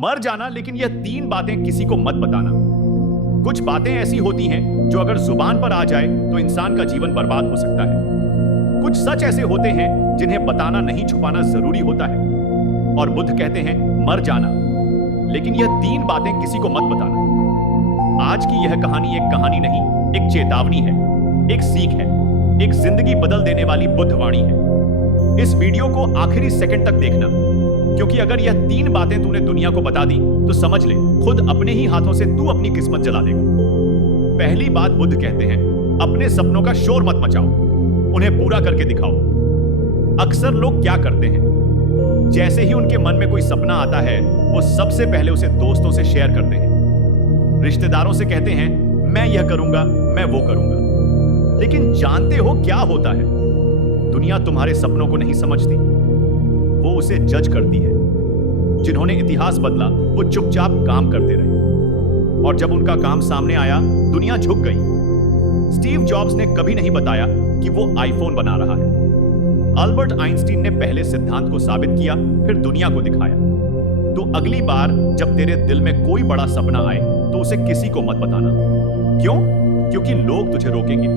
मर जाना, लेकिन यह 3 बातें किसी को मत बताना। कुछ बातें ऐसी होती हैं जो अगर जुबान पर आ जाए तो इंसान का जीवन बर्बाद हो सकता है। कुछ सच ऐसे होते हैं जिन्हें बताना नहीं, छुपाना जरूरी होता है। और बुद्ध कहते हैं मर जाना, लेकिन यह 3 बातें किसी को मत बताना। आज की यह कहानी एक कहानी नहीं, एक चेतावनी है, एक सीख है, एक जिंदगी बदल देने वाली बुद्ध वाणी है। इस वीडियो को आखिरी सेकंड तक देखना, क्योंकि अगर यह 3 बातें तूने दुनिया को बता दी तो समझ ले, खुद अपने ही हाथों से तू अपनी किस्मत जला देगा। पहली बात बुद्ध कहते हैं, अपने सपनों का शोर मत मचाओ, उन्हें पूरा करके दिखाओ। अक्सर लोग क्या करते हैं, जैसे ही उनके मन में कोई सपना आता है वो सबसे पहले उसे दोस्तों से शेयर करते हैं, रिश्तेदारों से कहते हैं मैं यह करूंगा, मैं वो करूंगा। लेकिन जानते हो क्या होता है? दुनिया तुम्हारे सपनों को नहीं समझती, वो उसे जज करती है। जिन्होंने इतिहास बदला वो चुपचाप काम करते रहे, और जब उनका काम सामने आया दुनिया झुक गई। स्टीव जॉब्स ने कभी नहीं बताया कि वो आईफोन बना रहा है। अल्बर्ट आइंस्टीन ने पहले सिद्धांत को साबित किया, फिर दुनिया को दिखाया। तो अगली बार जब तेरे दिल में कोई बड़ा सपना आए तो उसे किसी को मत बताना। क्यों? क्योंकि लोग तुझे रोकेंगे,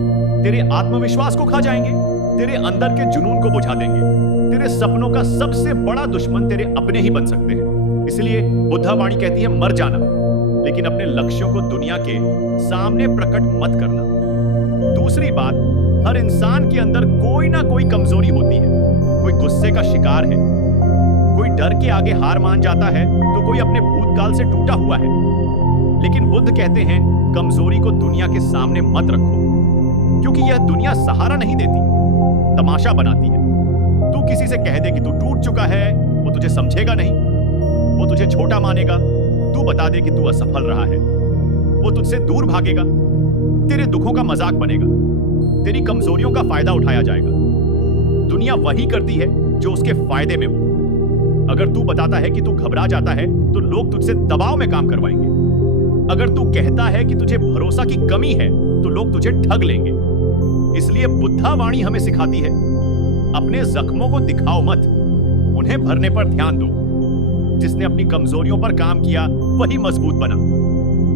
तेरे आत्मविश्वास को खा जाएंगे, तेरे अंदर के जुनून को बुझा देंगे। तेरे सपनों का सबसे बड़ा दुश्मन तेरे अपने ही बन सकते हैं। इसलिए बुद्धा वाणी कहती है मर जाना, लेकिन अपने लक्ष्यों को दुनिया के सामने प्रकट मत करना। दूसरी बात, हर इंसान के अंदर कोई ना कोई कमजोरी होती है। कोई गुस्से का शिकार है, कोई डर के आगे हार मान जाता है, तो कोई अपने भूतकाल से टूटा हुआ है। लेकिन बुद्ध कहते हैं कमजोरी को दुनिया के सामने मत रखो, क्योंकि यह दुनिया सहारा नहीं देती, तमाशा बनाती है। तू किसी से कह दे कि तू टूट चुका है, वो तुझे समझेगा नहीं, वो तुझे छोटा मानेगा। तू बता दे कि तू असफल रहा है, वो तुझसे दूर भागेगा, तेरे दुखों का मजाक बनेगा, तेरी कमजोरियों का फायदा उठाया जाएगा। दुनिया वही करती है जो उसके फायदे में हो। अगर तू बताता है कि तू घबरा जाता है तो लोग तुझसे दबाव में काम करवाएंगे। अगर तू कहता है कि तुझे भरोसा की कमी है तो लोग तुझे ठग लेंगे। इसलिए बुद्धा वाणी हमें सिखाती है, अपने जख्मों को दिखाओ मत, उन्हें भरने पर ध्यान दो। जिसने अपनी कमजोरियों पर काम किया वही मजबूत बना।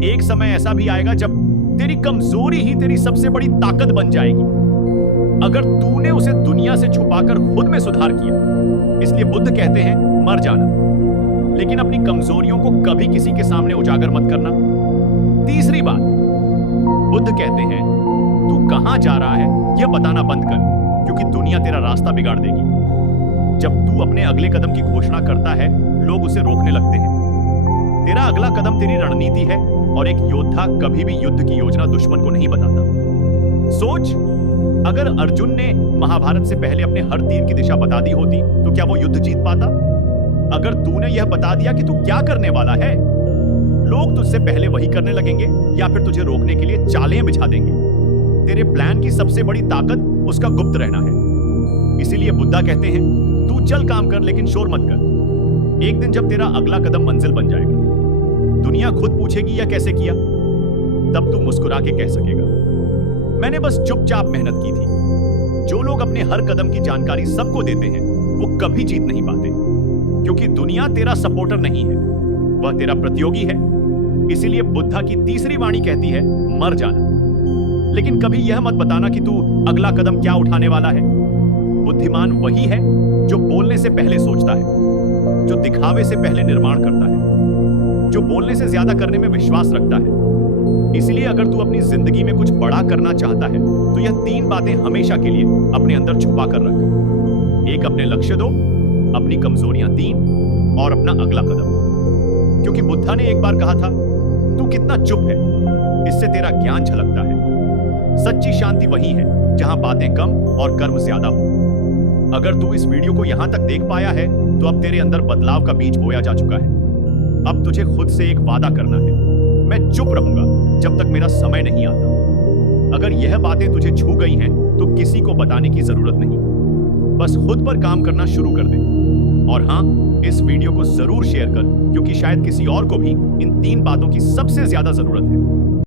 एक समय ऐसा भी आएगा जब तेरी कमजोरी ही तेरी सबसे बड़ी ताकत बन जाएगी, अगर तूने उसे दुनिया से छुपाकर खुद में सुधार किया। इसलिए बुद्ध कहते हैं मर जाना, लेकिन अपनी कमजोरियों को कभी किसी के सामने उजागर मत करना। तीसरी बात, बुद्ध कहते हैं तू कहां जा रहा है यह बताना बंद कर, क्योंकि दुनिया तेरा रास्ता बिगाड़ देगी। जब तू अपने अगले कदम की घोषणा करता है लोग उसे रोकने लगते हैं। तेरा अगला कदम तेरी रणनीति है, और एक योद्धा कभी भी युद्ध की योजना दुश्मन को नहीं बताता। सोच, अगर अर्जुन ने महाभारत से पहले अपने हर तीर की दिशा बता दी होती तो क्या वो युद्ध जीत पाता? अगर तूने यह बता दिया कि तू क्या करने वाला है, लोग तुझसे पहले वही करने लगेंगे या फिर तुझे रोकने के लिए चालें बिछा देंगे। तेरे प्लान की सबसे बड़ी ताकत उसका गुप्त रहना है। इसीलिए बुद्धा कहते हैं तू चल काम कर, लेकिन शोर मत कर। एक दिन जब तेरा अगला कदम मंजिल बन जाएगा, दुनिया खुद पूछेगी यह कैसे किया, तब तू मुस्कुरा के कह सकेगा मैंने बस चुपचाप मेहनत की थी। जो लोग अपने हर कदम की जानकारी सबको देते हैं वो कभी जीत नहीं पाते, क्योंकि दुनिया तेरा सपोर्टर नहीं है, वह तेरा प्रतियोगी है। इसीलिए बुद्धा की तीसरी वाणी कहती है मर जाना, लेकिन कभी यह मत बताना कि तू अगला कदम क्या उठाने वाला है। बुद्धिमान वही है जो बोलने से पहले सोचता है, जो दिखावे से पहले निर्माण करता है, जो बोलने से ज्यादा करने में विश्वास रखता है। इसलिए अगर तू अपनी जिंदगी में कुछ बड़ा करना चाहता है तो यह 3 बातें हमेशा के लिए अपने अंदर छुपा कर रख। एक, अपने लक्ष्य 2, अपनी कमजोरियां 3, और अपना अगला कदम। क्योंकि बुद्धा ने एक बार कहा था तू कितना चुप है, इससे तेरा ज्ञान झलकता है। सच्ची शांति वही है जहां बातें कम और कर्म ज्यादा हो। अगर तू इस वीडियो को यहां तक देख पाया है तो अब तेरे अंदर बदलाव का बीज बोया जा चुका है। अब तुझे खुद से एक वादा करना है, मैं चुप रहूंगा जब तक मेरा समय नहीं आता। अगर यह बातें तुझे छू गई हैं तो किसी को बताने की जरूरत नहीं, बस खुद पर काम करना शुरू कर दे। और हां, इस वीडियो को जरूर शेयर कर, क्योंकि शायद किसी और को भी इन 3 बातों की सबसे ज्यादा जरूरत है।